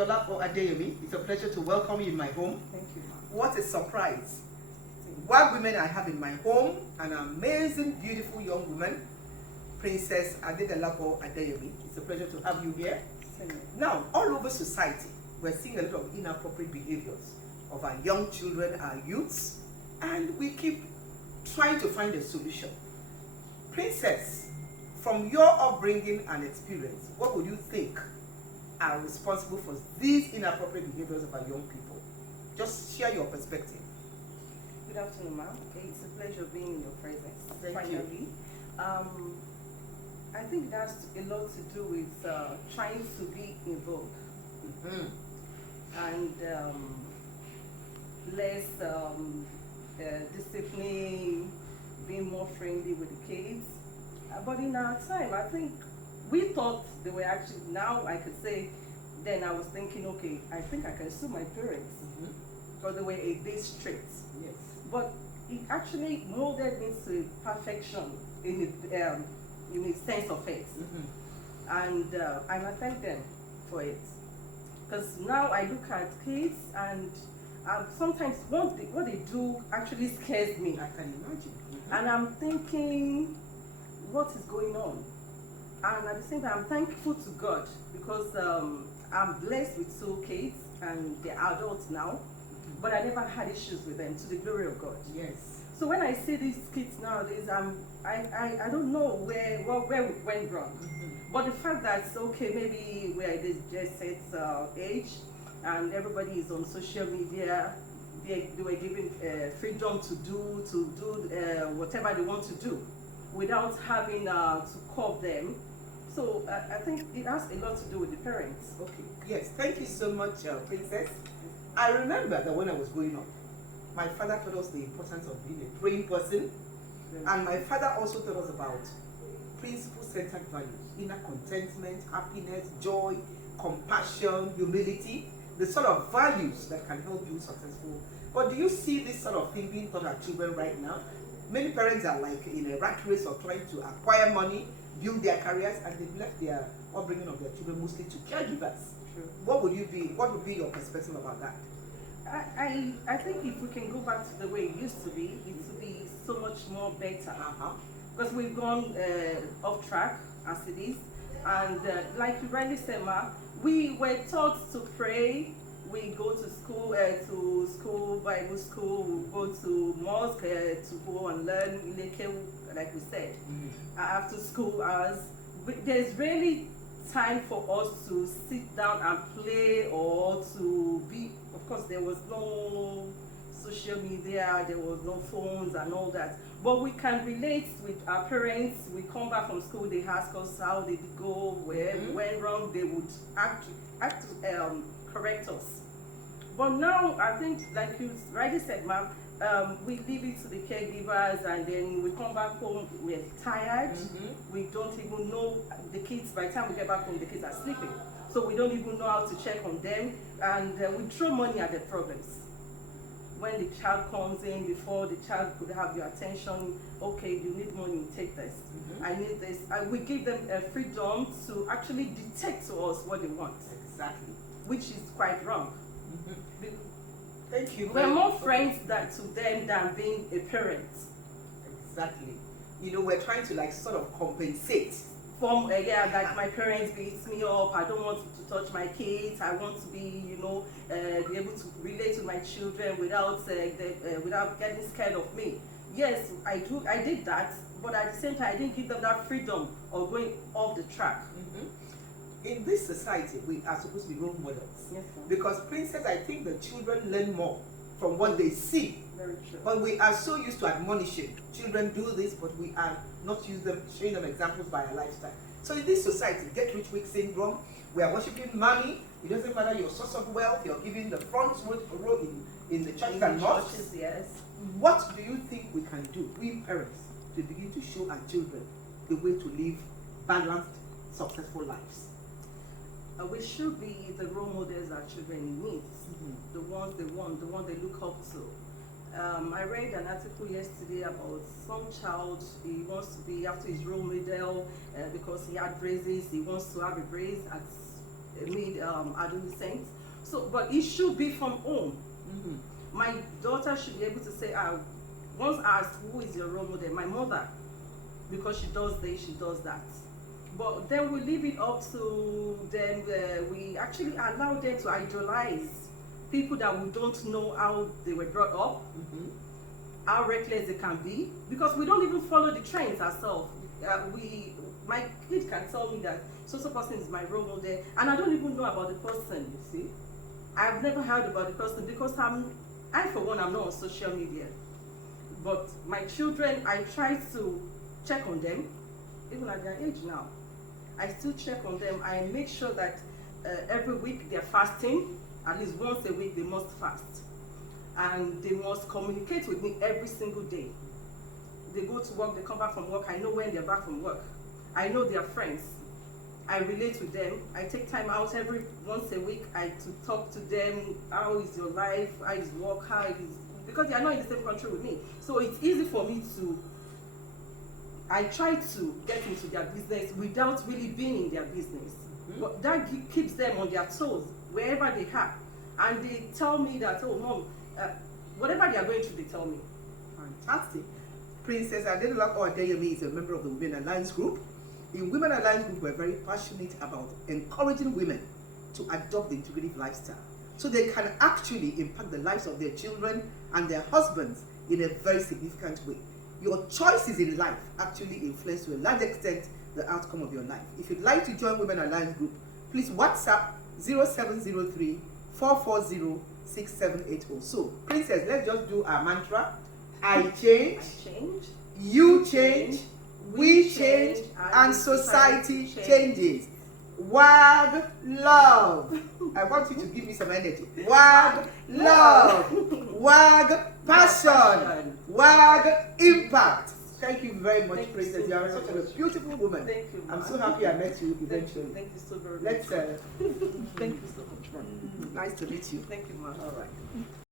Dolapo Adeyemi. It's a pleasure to welcome you in my home. Thank you, ma'am. What a surprise. One woman I have in my home, an amazing, beautiful young woman, Princess Dolapo Adeyemi. It's a pleasure to have you here. Now, all over society, we're seeing a lot of inappropriate behaviors of our young children, our youths, and we keep trying to find a solution. Princess, from your upbringing and experience, what would you think are responsible for these inappropriate behaviors of our young people? Just share your perspective. Good afternoon, ma'am. It's a pleasure being in your presence. Thank you. I think that's a lot to do with trying to be involved and less discipline, being more friendly with the kids. But in our time, I think we thought they were actually, now I could say, then I was thinking, okay, I think I can sue my parents because they were a bit strict. Yes. But it actually molded me to perfection in a sense of it. And I thank them for it. Because now I look at kids and sometimes what they do actually scares me. I can imagine. And I'm thinking, what is going on? And at the same time, I'm thankful to God because I'm blessed with 2 kids and they're adults now. But I never had issues with them, to the glory of God. Yes. So when I see these kids nowadays, I don't know where we went wrong. But the fact that, okay, maybe we're at this just set age and everybody is on social media, they were given freedom to do whatever they want to do without having to curb them. So I think it has a lot to do with the parents. Okay. Yes. Thank you so much, Princess. I remember that when I was growing up, my father taught us the importance of being a praying person, and my father also taught us about principle-centered values, inner contentment, happiness, joy, compassion, humility, the sort of values that can help you successful. But do you see this sort of thing being taught at children right now? Many parents are like in a rat race of trying to acquire money, build their careers, and they've left their upbringing of their children mostly to caregivers. True. What would be your perspective about that? I think if we can go back to the way it used to be, it would be so much more better. Because we've gone off track as it is. And like you rightly said, Ma, we were taught to pray. We go to school, Bible school, we go to mosque to go and learn, like we said. After school hours, there's really time for us to sit down and play or to be. Of course, there was no social media, there was no phones and all that. But we can relate with our parents. We come back from school, they ask us how did it go, where we went wrong, they would act correct us. But now, I think, like you rightly said, ma'am, we leave it to the caregivers and then we come back home, we're tired. We don't even know the kids, by the time we get back home, the kids are sleeping. So we don't even know how to check on them, and we throw money at the problems. When the child comes in, before the child could have your attention, okay, you need money, take this. I need this. And we give them a freedom to actually dictate to us what they want. Exactly. Which is quite wrong. Thank you. We're more friends to them than being a parent. Exactly. You know, we're trying to like sort of compensate. Like my parents beats me up, I don't want to touch my kids, I want to be, be able to relate to my children without getting scared of me. Yes, I did that, but at the same time, I didn't give them that freedom of going off the track. In this society, we are supposed to be role models. Yes, because, Princess, I think the children learn more from what they see. Very true. But we are so used to admonishing. Children do this, but we are not showing them examples by our lifestyle. So in this society, get rich quick syndrome, we are worshiping money. It doesn't matter your source of wealth, you're giving the front row in the churches and mosques. Yes. What do you think we can do, we parents, to begin to show our children the way to live balanced, successful lives? We should be the role models our children need, the ones they want, the ones they look up to. I read an article yesterday about some child, he wants to be after his role model because he had braces, he wants to have a brace at mid adolescent. So, but it should be from home. My daughter should be able to say, once asked, who is your role model? My mother, because she does this, she does that. But then we leave it up to them. We actually allow them to idolize people that we don't know how they were brought up, how reckless they can be, because we don't even follow the trends ourselves. My kid can tell me that so person is my role model, and I don't even know about the person. You see, I've never heard about the person because I for one, I'm not on social media. But my children, I try to check on them, even at their age now. I still check on them. I make sure that every week they're fasting. At least once a week they must fast. And they must communicate with me every single day. They go to work, they come back from work. I know when they're back from work. I know their friends. I relate with them. I take time out every once a week to talk to them. How is your life? How is work? How is, because they are not in the same country with me. So it's easy for me I try to get into their business without really being in their business. But that keeps them on their toes wherever they are. And they tell me that, oh mom, whatever they are going through, they tell me. Fantastic. Princess Adeyemi is a member of the Women Alliance Group. In Women Alliance Group, we're very passionate about encouraging women to adopt the integrative lifestyle so they can actually impact the lives of their children and their husbands in a very significant way. Your choices in life actually influence to a large extent the outcome of your life. If you'd like to join Women Alliance Group, please WhatsApp 0703 440 6780. So, Princess, let's just do our mantra. I change, you change, we change, and society changes. Wag love. I want you to give me some energy. Wag love. Wag passion. Wag impact. Thank you very much, Princess. You are such a beautiful woman. Thank you. I'm so happy I met you eventually. Thank you so very much. Let's. Thank you so much. Nice to meet you. Thank you, ma. All right.